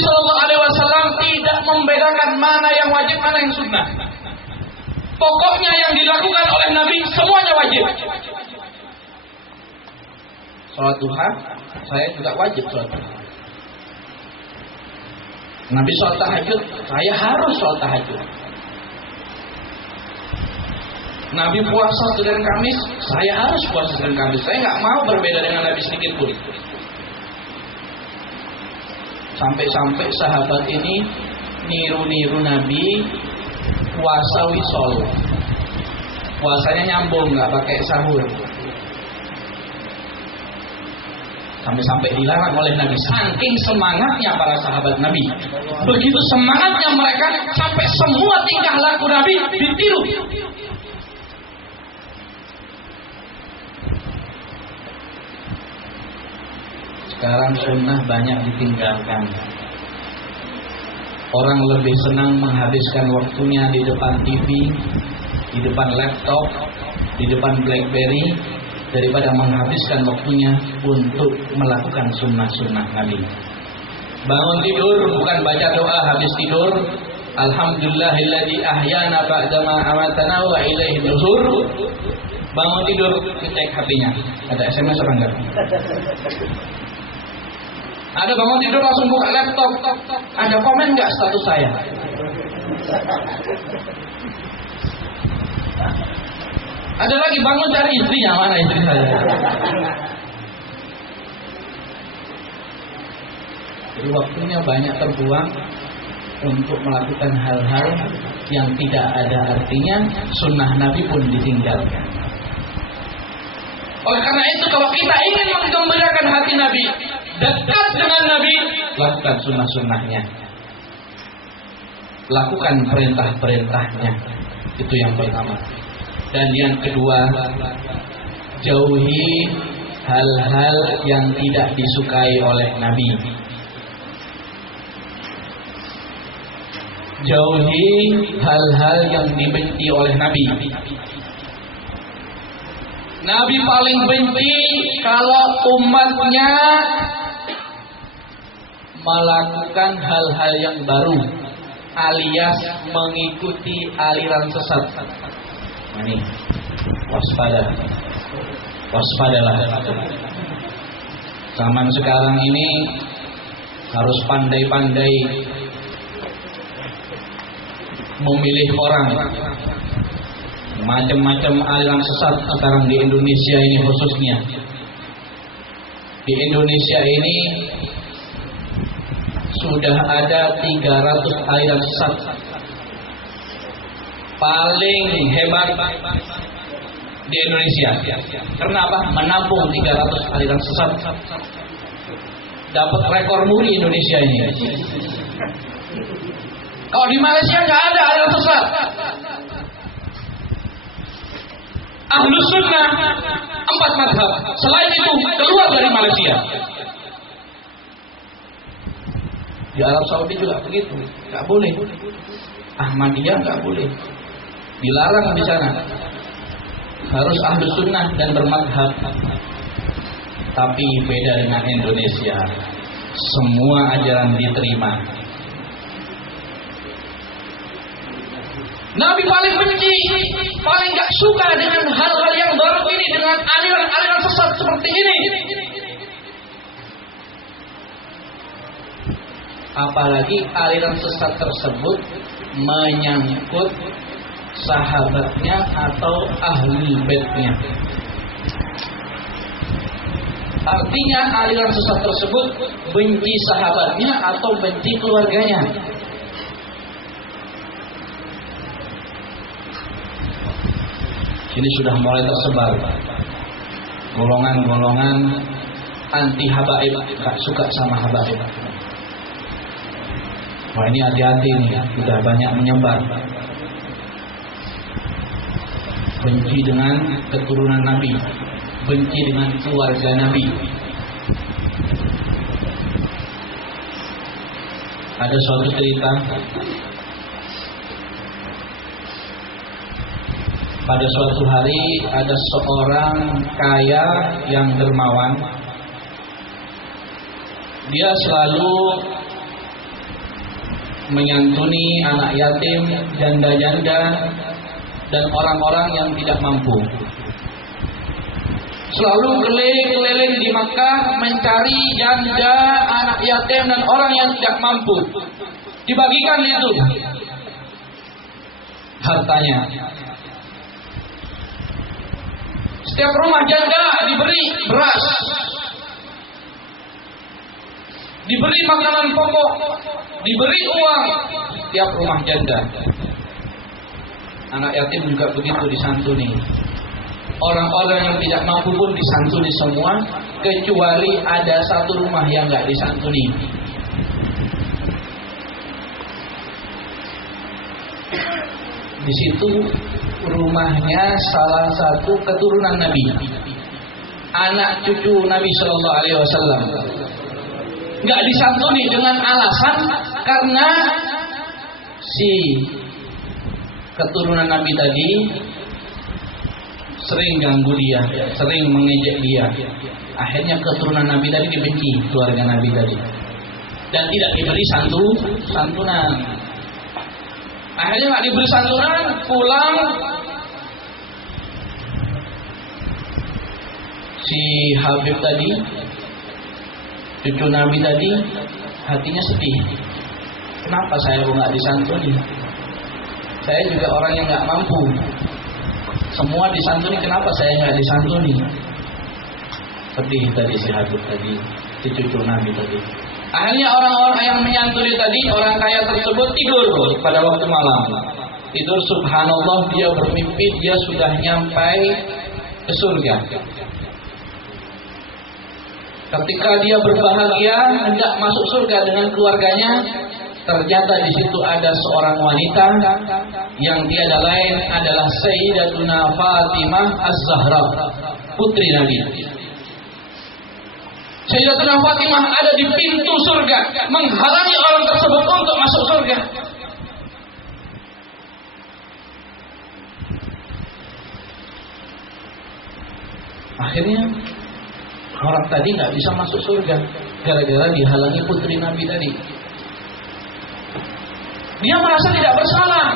Shallallahu Alaihi Wasallam tidak membedakan mana yang wajib, mana yang sunnah. Pokoknya yang dilakukan oleh Nabi semuanya wajib. Sholat duha, saya juga wajib sholat duha. Nabi sholat tahajud, saya harus sholat tahajud. Nabi puasa Senin Kamis, saya harus puasa Senin Kamis. Saya nggak mau berbeda dengan Nabi sedikit pun. Sampai-sampai sahabat ini niru-niru Nabi puasa wisol. Puasanya nyambung, nggak pakai sahur. Sampai-sampai dilarang oleh Nabi. Saking semangatnya para sahabat Nabi. Begitu semangatnya mereka sampai semua tingkah laku Nabi ditiru. Sekarang sunnah banyak ditinggalkan. Orang lebih senang menghabiskan waktunya di depan TV, di depan laptop, di depan BlackBerry, daripada menghabiskan waktunya untuk melakukan sunnah-sunnah Nabi. Bangun tidur bukan baca doa habis tidur, Alhamdulillahilladzi ahyana ba'dama amatana wa ilaihi nusyur. Bangun tidur ngecek HP-nya, ada SMS apa enggak? Ada bangun tidur langsung buka laptop, ada komen nggak status saya? Ada lagi bangun cari istrinya, mana istri saya? Jadi waktunya banyak terbuang untuk melakukan hal-hal yang tidak ada artinya, sunnah Nabi pun ditinggalkan. Oleh karena itu kalau kita ingin menggembirakan hati Nabi, dekat dengan Nabi, lakukan sunnah-sunnahnya, lakukan perintah-perintahnya. Itu yang pertama. Dan yang kedua, jauhi hal-hal yang tidak disukai oleh Nabi. Jauhi hal-hal yang dibenci oleh Nabi. Nabi paling benci kalau umatnya melakukan hal-hal yang baru, alias mengikuti aliran sesat. Ini waspadalah. Zaman sekarang ini harus pandai-pandai memilih orang. Macam-macam aliran sesat sekarang di Indonesia ini khususnya. Di Indonesia ini sudah ada 300 aliran sesat. Paling hebat di Indonesia. Karena apa? Menampung 300 aliran sesat. Dapat rekor muri Indonesia ini. Kalau di Malaysia nggak ada aliran sesat. Ahlus Sunnah 4 mazhab. Selain itu keluar dari Malaysia. Di Arab Saudi juga begitu, nggak boleh. Ahmadiyah nggak boleh, dilarang di sana. Harus Ahlus Sunnah dan bermadhab. Tapi beda dengan Indonesia, semua ajaran diterima. Nabi paling benci, paling gak suka dengan hal-hal yang baru ini, dengan aliran-aliran sesat seperti ini. Apalagi aliran sesat tersebut menyangkut sahabatnya atau ahli baitnya. Artinya aliran sesat tersebut benci sahabatnya atau benci keluarganya. Ini sudah mulai tersebar golongan-golongan anti habaib, gak suka sama habaib. Wah, ini hati-hati nih, sudah banyak menyebar. Benci dengan keturunan Nabi, benci dengan keluarga Nabi. Ada suatu cerita, pada suatu hari ada seorang kaya yang dermawan. Dia selalu menyantuni anak yatim, janda-janda, dan orang-orang yang tidak mampu. Selalu keliling-keliling di Makkah mencari janda, anak yatim, dan orang yang tidak mampu. Dibagikan itu hartanya. Setiap rumah janda diberi beras, diberi makanan pokok, diberi uang. Setiap rumah janda. Anak yatim juga begitu disantuni. Orang-orang yang tidak mampu pun disantuni semua, kecuali ada satu rumah yang nggak disantuni. Di situ rumahnya salah satu keturunan Nabi, anak cucu Nabi Shallallahu Alaihi Wasallam. Nggak disantuni dengan alasan karena si keturunan Nabi tadi sering ganggu dia, sering mengejek dia. Akhirnya keturunan Nabi tadi dibenci, keluarga Nabi tadi, dan tidak diberi santunan. Akhirnya nggak diberi santunan, pulang si Habib tadi, cucu Nabi tadi, hatinya sedih. Kenapa saya nggak disantuni? Saya juga orang yang nggak mampu. Semua disantuni, kenapa saya nggak disantuni? Sedih tadi si Habib tadi, si cucu Nabi tadi. Akhirnya orang-orang yang menyantuni tadi, orang kaya tersebut tidur pada waktu malam. Tidur, subhanallah, dia bermimpi dia sudah nyampai ke surga. Ketika dia berbahagia hendak masuk surga dengan keluarganya, ternyata di situ ada seorang wanita yang tiada lain adalah Sayyidatuna Fatimah Az-Zahra, putri Nabi. Sayyidatuna Fatimah ada di pintu surga, menghalangi orang tersebut untuk masuk surga. Akhirnya orang tadi nggak bisa masuk surga gara-gara dihalangi putri Nabi tadi. Dia merasa tidak bersalah.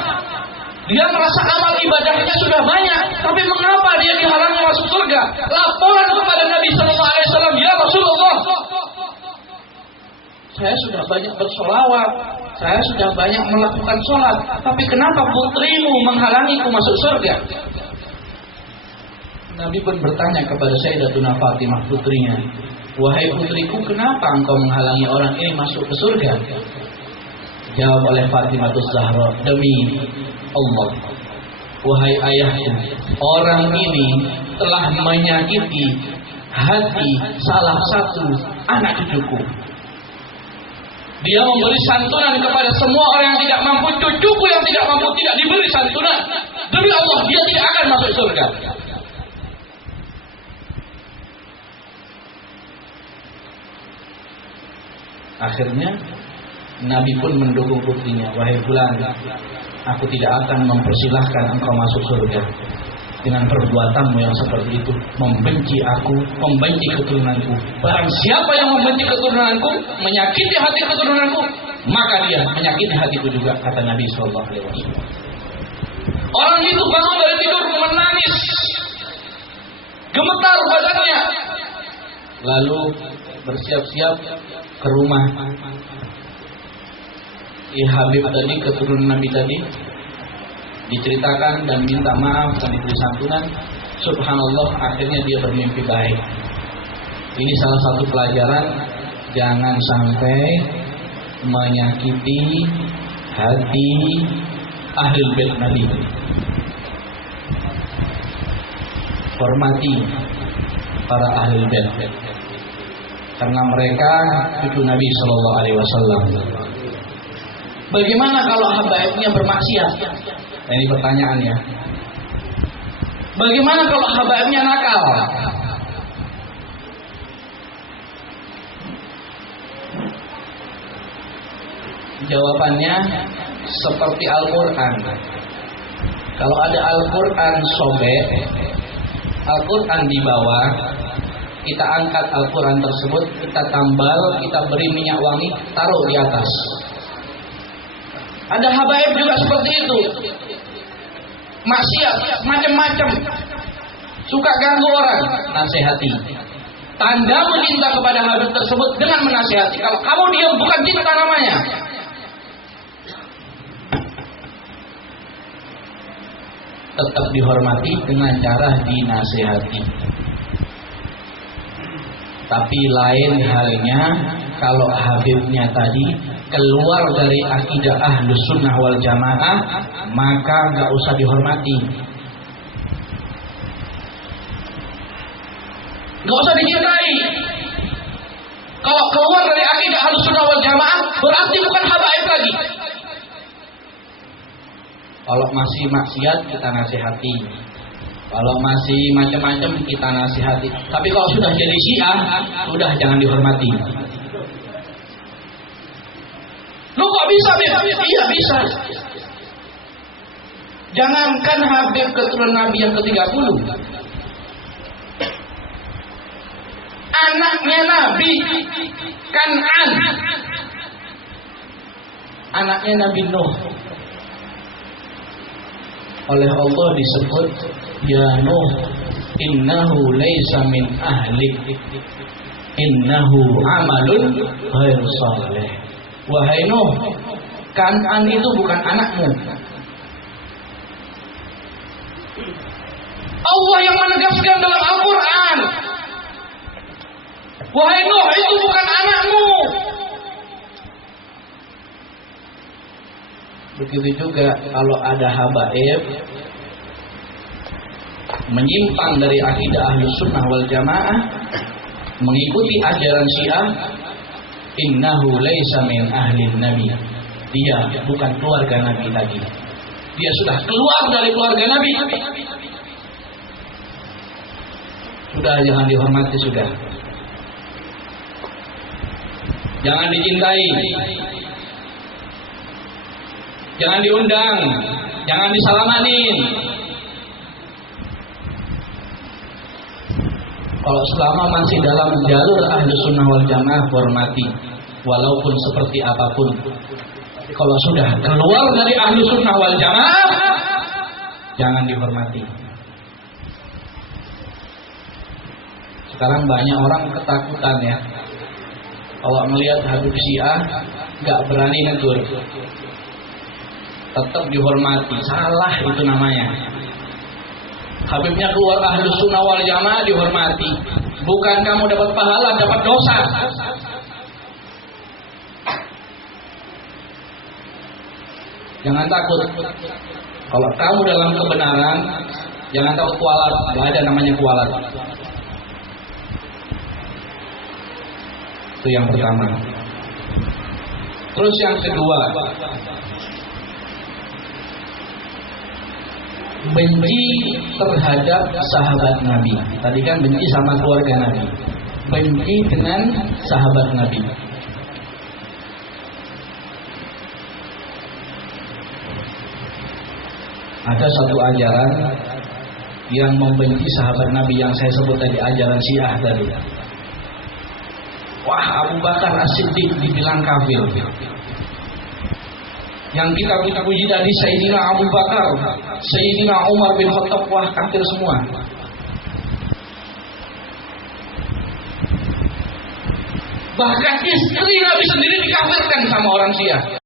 Dia merasa amal ibadahnya sudah banyak, tapi mengapa dia dihalangi masuk surga? Laporan kepada Nabi Sallallahu Alaihi Wasallam, ya Rasulullah, saya sudah banyak bersolawat, saya sudah banyak melakukan sholat, tapi kenapa putrimu menghalangiku masuk surga? Nabi pun bertanya kepada Sayyidatuna Fatimah, putrinya, wahai putriku, kenapa engkau menghalangi orang ini masuk ke surga? Jawab oleh Fatimah Az-Zahra, demi Allah, wahai ayahku, orang ini telah menyakiti hati salah satu anak cucuku. Dia memberi santunan kepada semua orang yang tidak mampu. Cucuku yang tidak mampu tidak diberi santunan. Demi Allah, dia tidak akan masuk surga. Akhirnya Nabi pun mendukung putrinya, wahai fulan, aku tidak akan mempersilahkan engkau masuk surga dengan perbuatanmu yang seperti itu, membenci aku, membenci keturunanku. Barang siapa yang membenci keturunanku, menyakiti hati keturunanku, maka dia menyakiti hatiku juga, kata Nabi Sallallahu Alaihi Wasallam. Orang itu bangun dari tidur menangis, gemetar badannya, lalu bersiap-siap ke rumah Habib tadi, keturunan Nabi tadi, diceritakan dan minta maaf dan diberi santunan. Subhanallah, akhirnya dia bermimpi baik. Ini salah satu pelajaran, jangan sampai menyakiti hati Ahlul Bait Nabi. Hormati para Ahlul Bait, karena mereka cucu Nabi Sallallahu Alaihi Wasallam. Bagaimana kalau habaibnya bermaksiat? Nah, ini pertanyaannya. Bagaimana kalau habaibnya nakal? Jawabannya seperti Al-Quran. Kalau ada Al-Quran sobek, Al-Quran di bawah, kita angkat Al-Quran tersebut, kita tambal, kita beri minyak wangi, taruh di atas. Ada habaib juga seperti itu. Maksiat macam-macam. Suka ganggu orang, nasihati. Tanda mencinta kepada habib tersebut dengan menasihati. Kalau kamu diam bukan cinta namanya. Tetap dihormati dengan cara dinasihati. Tapi lain halnya kalau habibnya tadi keluar dari akidah Ahlus Sunnah wal Jamaah, maka nggak usah dihormati, nggak usah dicintai. Kalau keluar dari akidah Ahlus Sunnah wal Jamaah, berarti bukan habaib lagi. Kalau masih maksiat kita nasihati, kalau masih macam-macam kita nasihati. Tapi kalau sudah jadi Syiah, sudah jangan dihormati. Lu kok bisa, Beb? Iya bisa. Jangankan Habib keturunan Nabi yang ke-30, anaknya Nabi Kan'an, anaknya Nabi Nuh, oleh Allah disebut, ya Nuh, innahu laisa min ahlik, innahu amalun ghairu salih. Wahai Nuh, Kan'an itu bukan anakmu. Allah yang menegaskan dalam Al-Quran, wahai Nuh, itu bukan anakmu. Begitu juga kalau ada habaib menyimpang dari akidah Ahlus Sunnah wal Jamaah, mengikuti ajaran Syiah, innahu laisa min ahlin nabi. Dia bukan keluarga Nabi lagi. Dia sudah keluar dari keluarga Nabi. Sudah jangan dihormati, sudah. Jangan dicintai. Jangan diundang, jangan disalamanin. Kalau selama masih dalam jalur Ahlus Sunnah wal Jamaah, hormati, walaupun seperti apapun. Tapi kalau sudah keluar dari Ahlus Sunnah wal Jamaah, jangan dihormati. Sekarang banyak orang ketakutan ya, kalau melihat Habib Syiah nggak berani negur. Tetap dihormati, salah itu namanya. Habibnya keluar Ahlus Sunnah wal Jamaah, dihormati. Bukan kamu dapat pahala, dapat dosa. Jangan takut. Kalau kamu dalam kebenaran, jangan takut kualat. Gak ada namanya kualat. Itu yang pertama. Terus yang kedua, benci terhadap sahabat Nabi. Tadi kan benci sama keluarga Nabi. Benci dengan sahabat Nabi. Ada satu ajaran yang membenci sahabat Nabi yang saya sebut tadi, ajaran Syiah tadi. Wah, Abu Bakar As-Siddiq dibilang kafir. Yang kita puji tadi Sayyidina Abu Bakar, Sayyidina Umar bin Khattab, wah kafir semua. Bahkan istri Nabi sendiri dikafirkan sama orang Syiah.